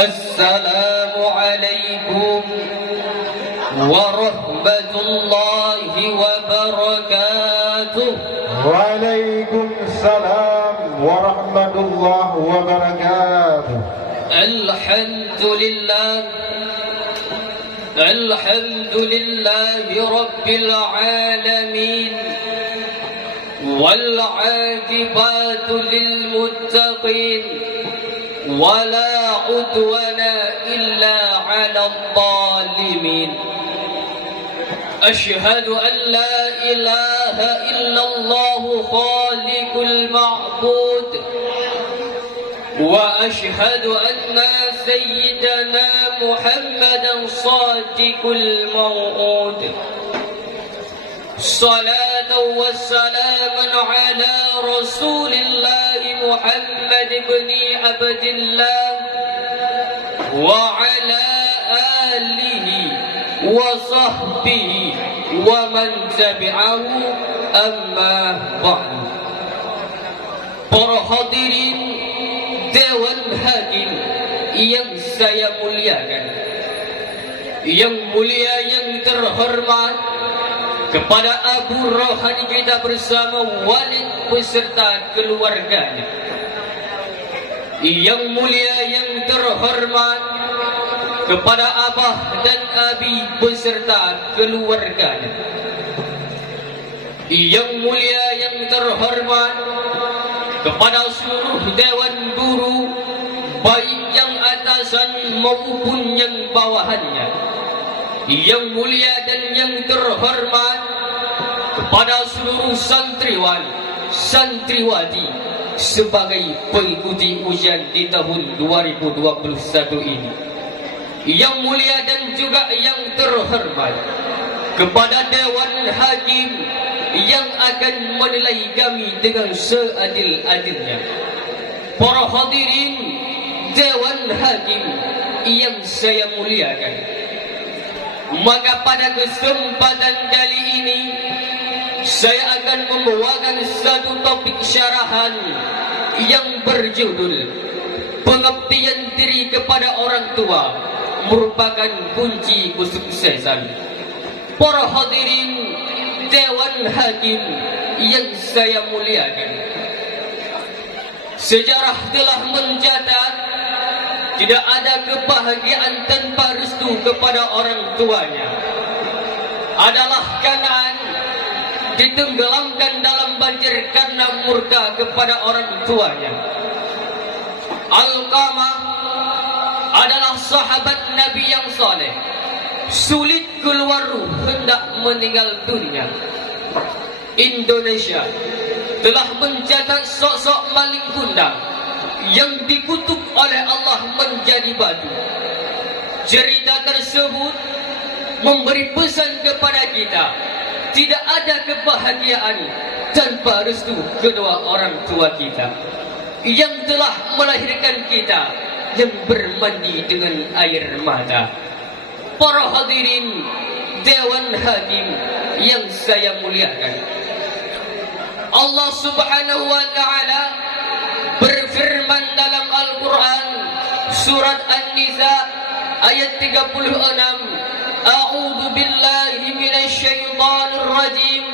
السلام عليكم ورحمة الله وبركاته. وعليكم السلام ورحمة الله وبركاته. الحمد لله رب العالمين، والعاقبة للمتقين، ولا عدوان إلا على الظالمين. أشهد أن لا إله إلا الله خالق المعبود، وأشهد أن سيدنا محمدا صادق الموعود. صلاة وسلاما على رسول الله محمد بن عبد الله وعلى آله وصحبه ومن تبعه، أما بعد. Para hadirin Dewan Hakim yang saya muliakan, yang mulia yang terhormat, kepada Abu Rohani kita bersama Walid beserta keluarganya, yang mulia yang terhormat, kepada Abah dan Abi beserta keluarganya, yang mulia yang terhormat, kepada seluruh Dewan Guru, baik yang atasan maupun yang bawahannya, yang mulia dan yang terhormat, kepada seluruh santriwan, santriwati sebagai pengikuti ujian di tahun 2021 ini, yang mulia dan juga yang terhormat, kepada Dewan Hakim yang akan menilai kami dengan seadil-adilnya. Para hadirin Dewan Hakim yang saya muliakan, maka pada kesempatan kali ini saya akan membawakan satu topik syarahan yang berjudul pengabdian diri kepada orang tua merupakan kunci kesuksesan. Para hadirin Dewan Hakim yang saya muliakan, sejarah telah mencatat tidak ada kebahagiaan tanpa restu kepada orang tuanya. Adalah Kanaan ditenggelamkan dalam banjir karena murka kepada orang tuanya. Alqamah adalah sahabat Nabi yang saleh, sulit keluar ruh hendak meninggal dunia. Indonesia telah mencatat sosok maling kundang yang dikutuk oleh Allah menjadi batu. Cerita tersebut memberi pesan kepada kita, tidak ada kebahagiaan tanpa restu kedua orang tua kita yang telah melahirkan kita, yang bermandi dengan air mata. Para hadirin Dewan Hakim yang saya muliakan, Allah Subhanahu wa ta'ala berfirman dalam Al-Quran surat An-Nisa ayat 36, A'udzu billahi minasy syaithanir rajim.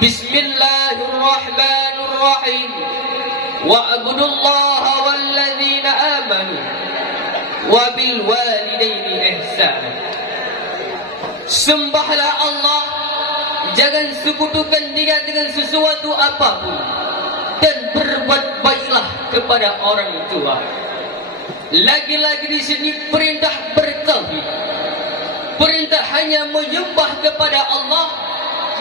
Bismillahirrahmanirrahim. Wa'budullaha walladzina amanu wa bil walidaini ihsana. Sembahlah Allah, jangan sekutukan Dia dengan sesuatu apapun, dan berbuat baiklah kepada orang tua. Lagi-lagi di sini perintah bertauhid, perintah hanya menyembah kepada Allah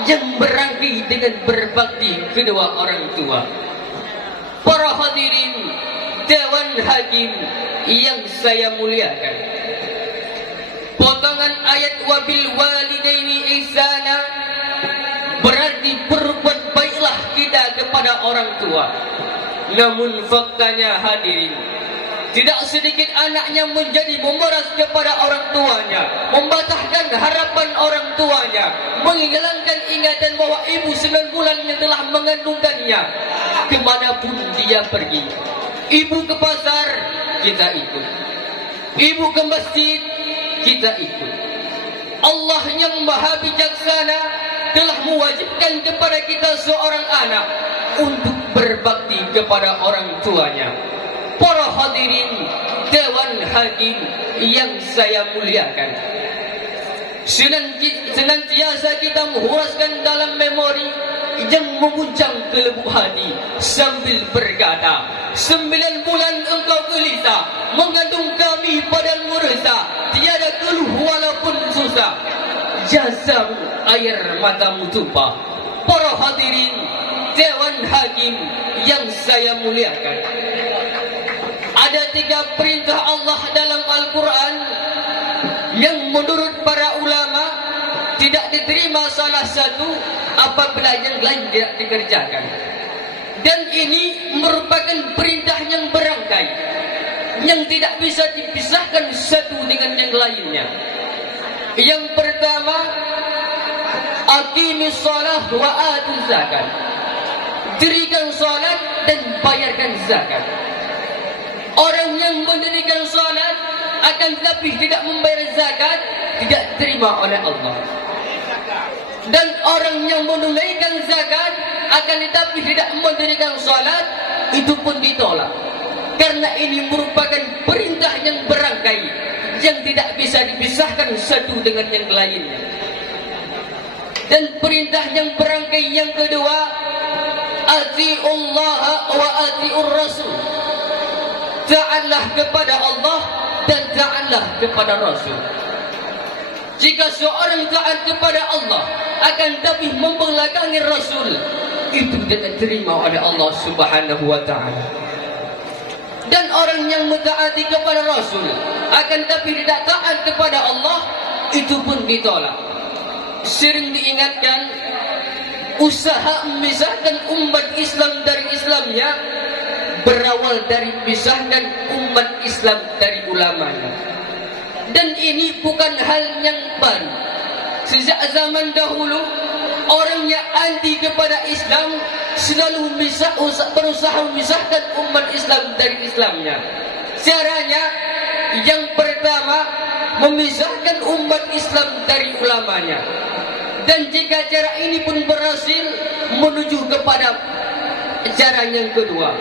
yang berangki dengan berbakti kedua orang tua. Para hadirin Dewan Hakim yang saya muliakan, potongan ayat wabil walidaini ihsana berarti berbuat baiklah kita kepada orang tua. Namun faktanya hadirin, tidak sedikit anaknya menjadi memeras kepada orang tuanya, membatahkan harapan orang tuanya, menghilangkan ingatan bahwa ibu 9 bulan yang telah mengandungkannya. Kemanapun dia pergi, ibu ke pasar, kita ikut. ibu ke masjid, kita ikut. Allah yang maha bijaksana telah mewajibkan kepada kita seorang anak untuk berbakti kepada orang tuanya. Para hadirin Dewan Hakim yang saya muliakan, senantiasa kita menghuraskan dalam memori yang memuncang ke lubuk hati sambil berkata, 9 bulan engkau gelisah mengandung kami padahal merasa tiada keluh walaupun susah, jasamu air matamu tumpah. Para hadirin Dewan Hakim yang saya muliakan, ada 3 perintah Allah dalam Al-Quran yang menurut para ulama tidak diterima salah satu apabila yang lain tidak dikerjakan. Dan ini merupakan perintah yang berangkai, yang tidak bisa dipisahkan satu dengan yang lainnya. Yang pertama, aqimis shalah wa atuz zakat. Dirikan salat dan bayarkan zakat. Orang yang mendirikan salat akan tetapi tidak membayar zakat tidak diterima oleh Allah. Dan orang yang menunaikan zakat akan tetapi tidak mendirikan salat, itu pun ditolak. Karena ini merupakan perintah yang berangkai, yang tidak bisa dipisahkan satu dengan yang lainnya. Dan perintah yang berangkai yang kedua, ati'ullah wa ati'ur rasul. Taatlah kepada Allah dan taatlah kepada Rasul. Jika seorang taat kepada Allah akan tapi membelakangi Rasul, itu tidak diterima oleh Allah Subhanahu wa ta'ala. Dan orang yang mentaati kepada Rasul akan tapi tidak taat kepada Allah, itu pun ditolak. Sering diingatkan, usaha memisahkan umat Islam dari Islamnya berawal dari pisahkan umat Islam dari ulamanya. Dan ini bukan hal yang baru. Sejak zaman dahulu, orang yang anti kepada Islam selalu berusaha memisahkan umat Islam dari Islamnya. Caranya yang pertama, memisahkan umat Islam dari ulamanya. Dan jika cara ini pun berhasil, menuju kepada cara yang kedua,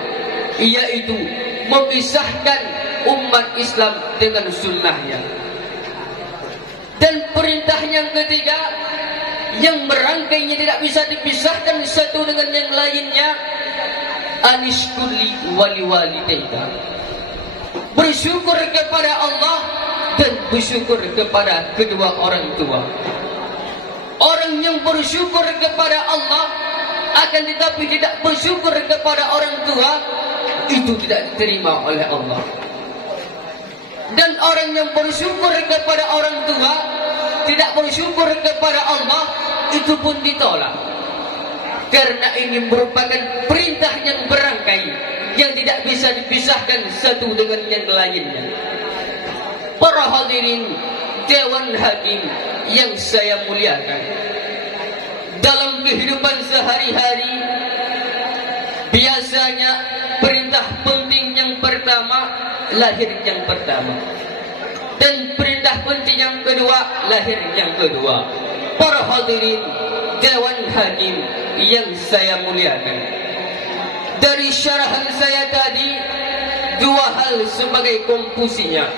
yaitu memisahkan umat Islam dengan sunnahnya. Dan perintah yang ketiga, yang merangkainya tidak bisa dipisahkan satu dengan yang lainnya, anishkurli wali walidayka. Bersyukur kepada Allah dan bersyukur kepada kedua orang tua. Orang yang bersyukur kepada Allah akan tetapi tidak bersyukur kepada orang tua, itu tidak diterima oleh Allah. Dan orang yang bersyukur kepada orang tua, tidak bersyukur kepada Allah, itu pun ditolak. Karena ini merupakan perintah yang berangkai, yang tidak bisa dipisahkan satu dengan yang lainnya. Para hadirin Dewan Hakim yang saya muliakan, dalam kehidupan sehari-hari biasanya perintah penting yang pertama, lahir yang pertama. Dan perintah penting yang kedua, lahir yang kedua. Para hadirin Dewan Hakim yang saya muliakan, dari syarahan saya tadi, 2 hal sebagai konklusinya.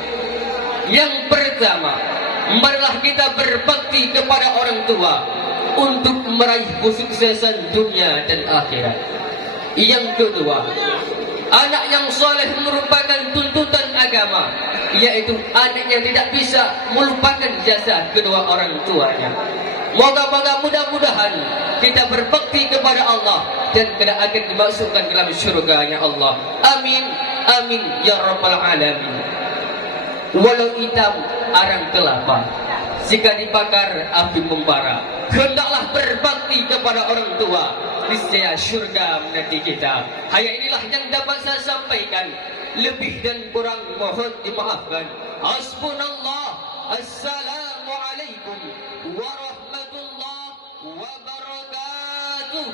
Yang pertama, marilah kita berbakti kepada orang tua untuk meraih kesuksesan dunia dan akhirat. Yang kedua, anak yang soleh merupakan tuntutan agama, yaitu anak yang tidak bisa melupakan jasa kedua orang tuanya. Moga-moga mudah-mudahan kita berbakti kepada Allah dan kita akan dimasukkan dalam syurganya Allah. Amin, amin ya rabbal alamin. Walau hitam arang kelapa, jika dibakar api membara. Hendaklah berbakti kepada orang tua, niscaya syurga menanti kita. Hanya inilah yang dapat saya sampaikan. Lebih dan kurang mohon dimaafkan. Hasbunallah. Assalamualaikum warahmatullahi wabarakatuh.